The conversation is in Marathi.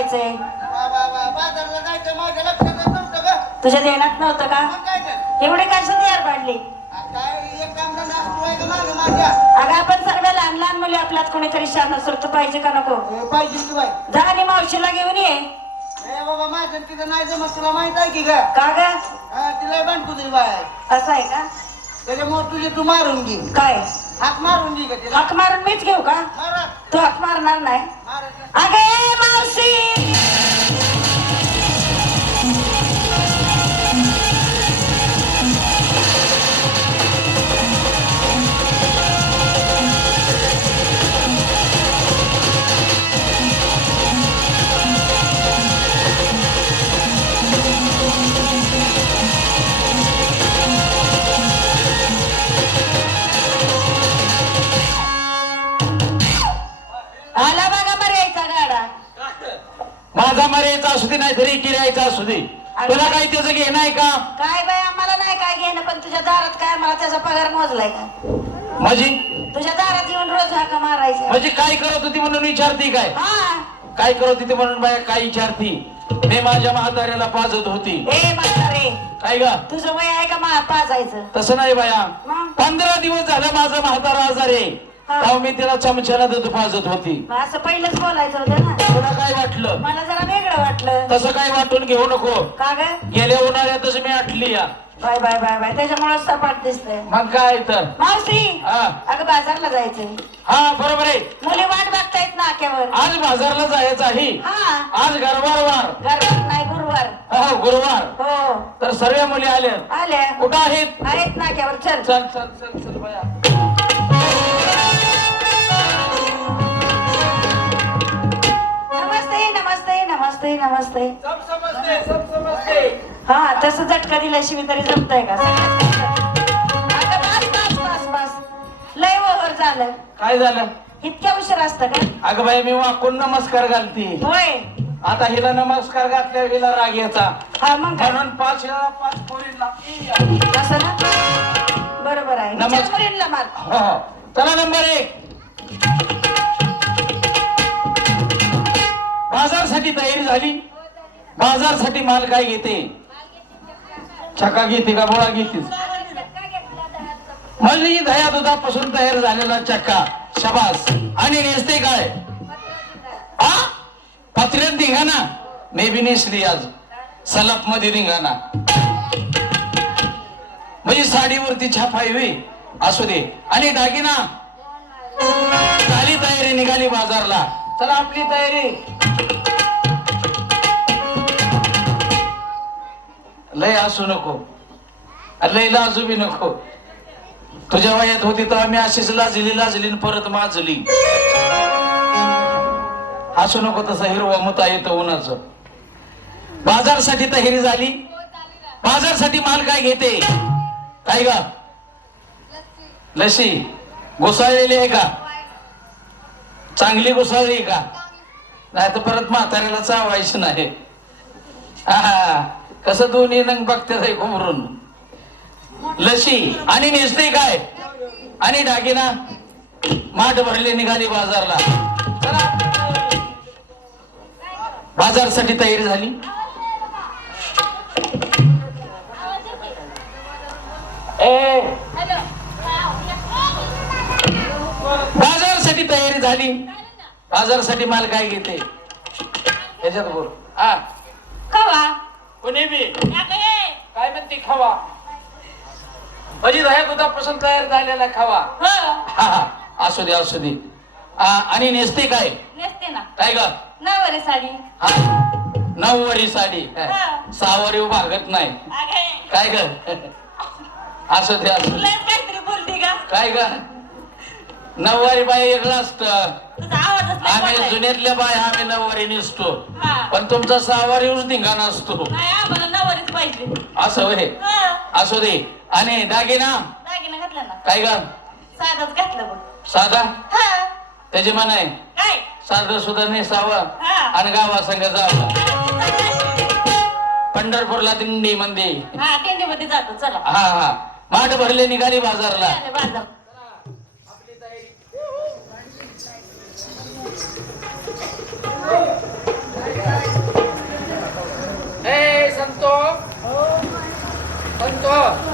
जायचंय? बाजारला जायचं माझ्या लक्षातच नव्हतं का? तुझ्या ध्यानात नव्हतं का? मग काय तर? एवढे कशाला तयार पाडले? काय एक काम धंदा असतो आहे का माझं माझ्या? अगं आपण सर्व लहान लहान मुली, आपल्यात कोणीतरी शान सुरत पाहिजे का नको? हे पाहिजे की बाई. जा आणि मावशीला घेऊन ये. ए बाबा माझं तिथं नाही जमत, तुला माहित आहे की का? का ग? हा, तिला बांधतो तुझी बाय. असं आहे का? त्याच्यामुळे तुझी तू मारून घे. काय हात मारून घे का तिला? हाक मारून मीच घेऊ का? मारा. तू हाक मारणार नाही? मारायचं. अगं ए मावशी, आला बघा मर्यायचा गाडा. माझा मर्यायचा असू दे नाही तरी किरायचा असू दे, तुला काही त्याचं घेणं आहे का? काय बाई आम्हाला नाही काय घेणं, पण तुझ्या दारात काय मला त्याचा पगार मोजलाय का? म्हणजे तुझ्या दारात येऊन रोज हाका मारायचं. म्हणजे काय करत होती म्हणून विचारती काय? हा. काय करत होती म्हणून बाया काय विचारती? मी माझ्या म्हाताऱ्याला पाजत होती. ए म्हातारे, काय ग? तुझं वय आहे का पाजायचं? तसं नाही बाया, मग? 15 दिवस झालं माझं म्हातारा आजारी आहे. हा. तेव्हा मी तिला चमच्याला दूध पाजत होती. मग असं पहिलंच बोलायचं होतं ना. तुला काय वाटलं? मला जरा वेगळं वाटलं. तसं काय वाटून घेऊ नको. का ग? गेल्या उन्हाळ्यातच मी आटली या. बाय बाय बाय बाय, त्याच्यामुळे सपाट दिसतंय. मग काय तर. मावशी, हा. अगं बाजारला जायचंय. हा बरोबर आहे, मुली वाट बघतायत नाक्यावर. आज बाजारला जायचं आहे. हा. आज गरबार वार. गरबार नाही, गुरुवार. हो गुरुवार. हो. तर सर्व मुली आल्या. आल्या कुठं आहेत? आहेत नाक्यावर. चल चल चल चल चल बाया. नमस्ते नमस्ते नमस्ते नमस्ते. सब समजते, सब समजते. हा, तसं झटका दिल्याशिवाय तरी जमतंय का? अगं बस बस बस बस, लय ओव्हर झालं. काय झालं? इतक्या उशीर असतं का? अगं बाई मी वाकून नमस्कार घालती. होय. आता हिला नमस्कार घातल्यावर हिला राग यायचा, हा मग काय? म्हणून 5 वेळा 5 पोरींना असं ना? बरोबर आहे. नमस्कार. विचार मुलींना मार. हो, हो. चला नंबर 1. बाजारसाठी तयारी झाली? बाजारसाठी माल काय घेते? चक्का घेते का बोळा घेतेस? मल्ली दह्या दुधापासून तयार झालेला चक्का. शबास. आणि नेसते काय? आ पत्र्यात धिंगाणा. मे बी नेसली आज सलाप मध्ये धिंगाणा. म्हणजे साडीवरती छापाई वे. असू दे. आणि दागिना झाली तयारी, निघाली बाजारला. चला आपली तयारी. लय असू नको, लय लाजू बी नको. तुझ्या वयात होती तर आम्ही अशीच लाजली लाजली परत माजली. असू नको तसं हिरवा मुता येतं उन्हाचं. बाजारसाठी तयारी झाली? बाजारसाठी माल काय घेते? काय ग? लशी घुसाळलेली आहे का? चांगली घुसाळली का? नाही तर परत म्हाताऱ्याला चावायचं नाही. हा, कसं दोन्ही नंग बघते घुमरून. लशी आणि नेसते काय? आणि दागिना. माठ भरले, निघाली बाजारला. चला बाजारसाठी तयारी झाली? ए बाजारसाठी तयारी झाली? बाजारसाठी माल काय घेते? याच्यात बोल. हा कवा? कोणी बी काय म्हणते? खावा. म्हणजे दह्या दुधापासून तयार झालेला खावा. हा हा, असू दे असू दे. आणि नेसते काय? नेसते ना. काय ग? नऊवारी साडी. हा, 9वारी साडी. हा. 6वारी भागत नाही. काय ग? असू दे असू दे. काहीतरी बोलते का? काय ग? 9वारी बाई वेगळं असतं. तुझा आवाजच लय आम्ही मोठा आहे. जुन्यातल्या बाय आम्ही 9वारी नेसतो. हा. पण तुमचा 6वारीच धिंगाणा असतो. नाही, आम्हाला नऊवारीच पाहिजे. असं होय. हा. असू दे. आणि दागिना दागिना घातला ना. काय ग? साधाच घातलं बघ. साधा? हा. त्याची म्हण आहे काय? साधं सुद्धा नेसावं हा. आणि गावासंग जावं. पंढरपूरला दिंडी मध्ये. हा, टेंडीमध्ये जातो. चला. हा हा, माठ भरले, निघाली बाजारला. चालेल, बाजार. आणतो